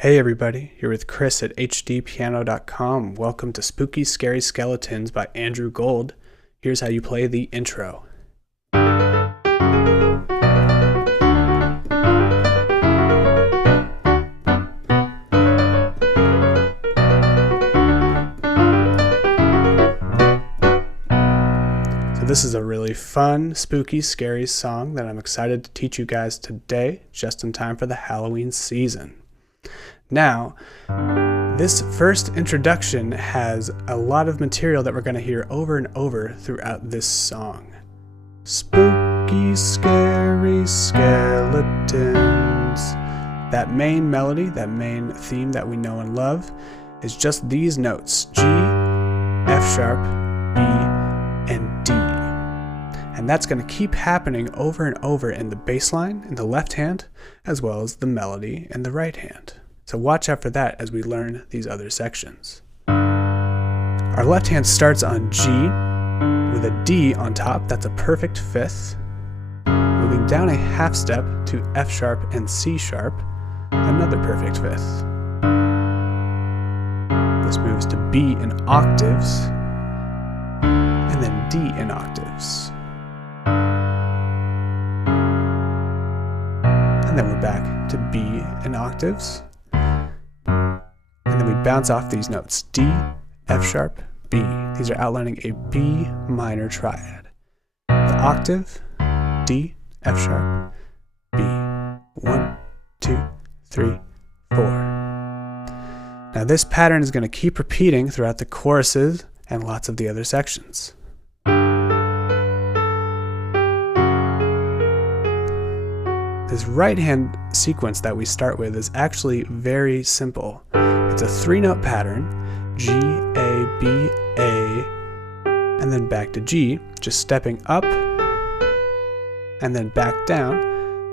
Hey everybody, here with Chris at HDpiano.com. Welcome to Spooky Scary Skeletons by Andrew Gold. Here's how you play the intro. This is a really fun, spooky, scary song that I'm excited to teach you guys today, just in time for the Halloween season. Now, this first introduction has a lot of material that we're going to hear over and over throughout this song. Spooky, scary skeletons. That main melody, that main theme that we know and love, is just these notes, G, F sharp, B, and D. And that's going to keep happening over and over in the bass line in the left hand, as well as the melody in the right hand. So watch out for that as we learn these other sections. Our left hand starts on G with a D on top. That's a perfect fifth. Moving down a half step to F sharp and C sharp, another perfect fifth. This moves to B in octaves, and then D in octaves. And then we're back to B in octaves. And then we bounce off these notes, D, F sharp, B. These are outlining a B minor triad. The octave, D, F sharp, B. 1, 2, 3, 4. Now this pattern is going to keep repeating throughout the choruses and lots of the other sections. This right hand sequence that we start with is actually very simple. It's a 3-note pattern, G, A, B, A, and then back to G, just stepping up and then back down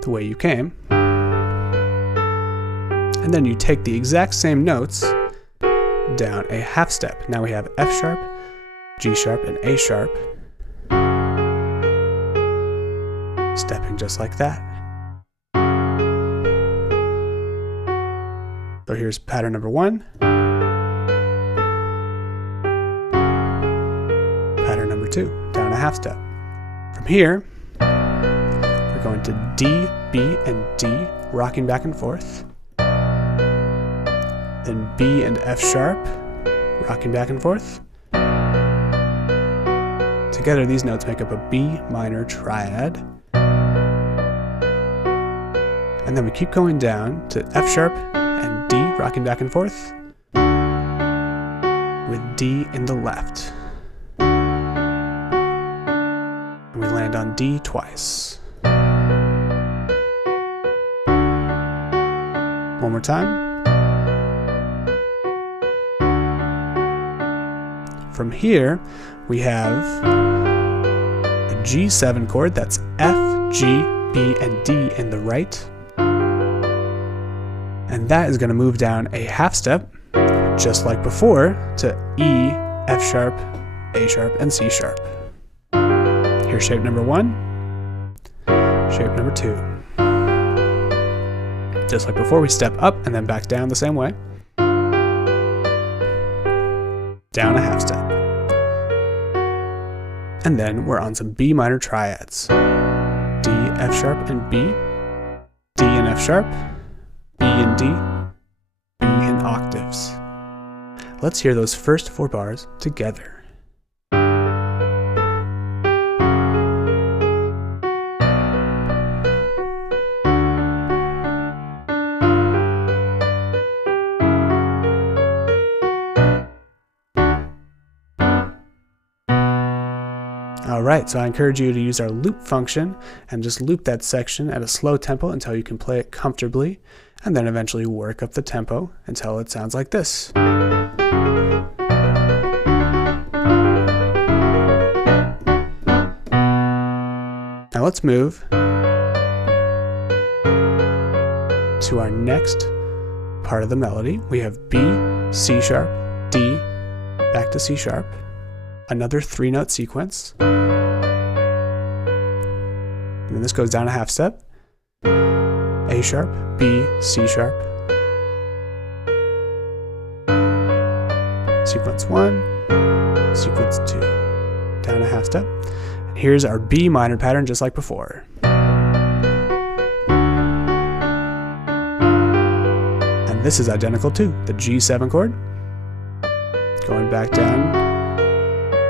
the way you came. And then you take the exact same notes down a half step. Now we have F sharp, G sharp, and A sharp, stepping just like that. So here's pattern number 1. Pattern number 2, down a half step. From here, we're going to D, B, and D, rocking back and forth. Then B and F sharp, rocking back and forth. Together, these notes make up a B minor triad. And then we keep going down to F sharp and D, rocking back and forth, with D in the left. And we land on D twice. One more time. From here, we have a G7 chord, that's F, G, B, and D in the right. And that is going to move down a half step, just like before, to E, F sharp, A sharp, and C sharp. Here's shape number 1, shape number 2. Just like before, we step up and then back down the same way. Down a half step. And then we're on some B minor triads. D, F sharp, and B. D and F sharp. B and D, B in octaves. Let's hear those first 4 bars together. Alright, so I encourage you to use our loop function and just loop that section at a slow tempo until you can play it comfortably, and then eventually work up the tempo until it sounds like this. Now let's move to our next part of the melody. We have B, C sharp, D, back to C sharp, another 3-note sequence. And then this goes down a half step. A sharp, B, C sharp, sequence 1, sequence 2, down a half step. And here's our B minor pattern just like before. And this is identical to the G7 chord. Going back down,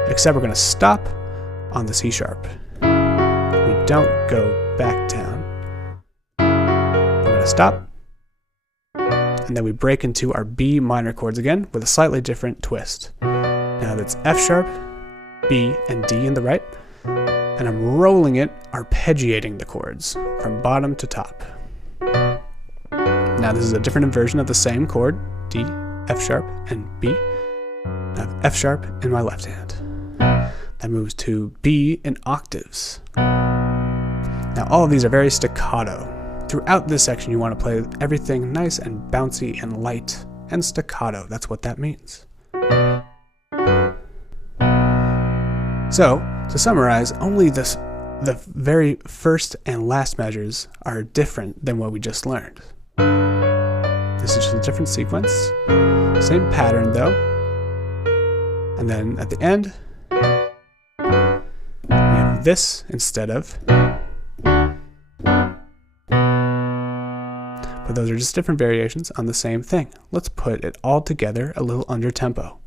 except we're going to stop on the C sharp. We don't go back down. We're going to stop, and then we break into our B minor chords again with a slightly different twist. Now that's F sharp, B, and D in the right, and I'm rolling it, arpeggiating the chords from bottom to top. Now this is a different version of the same chord, D, F sharp, and B. I have F sharp in my left hand. That moves to B in octaves. Now all of these are very staccato. Throughout this section you want to play everything nice and bouncy and light and staccato. That's what that means. So, to summarize, only the very first and last measures are different than what we just learned. This is just a different sequence. Same pattern though. And then at the end, we have this instead of. But those are just different variations on the same thing. Let's put it all together a little under tempo.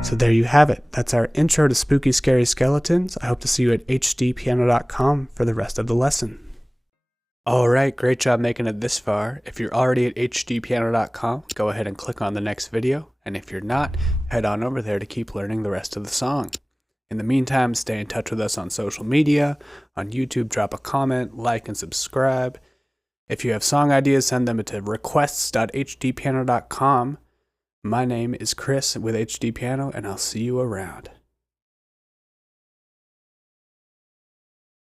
So there you have it. That's our intro to spooky, scary skeletons. I hope to see you at HDpiano.com for the rest of the lesson. Alright, great job making it this far. If you're already at HDpiano.com, go ahead and click on the next video. And if you're not, head on over there to keep learning the rest of the song. In the meantime, stay in touch with us on social media. On YouTube, drop a comment, like, and subscribe. If you have song ideas, send them to requests.hdpiano.com. My name is Chris with HDpiano, and I'll see you around.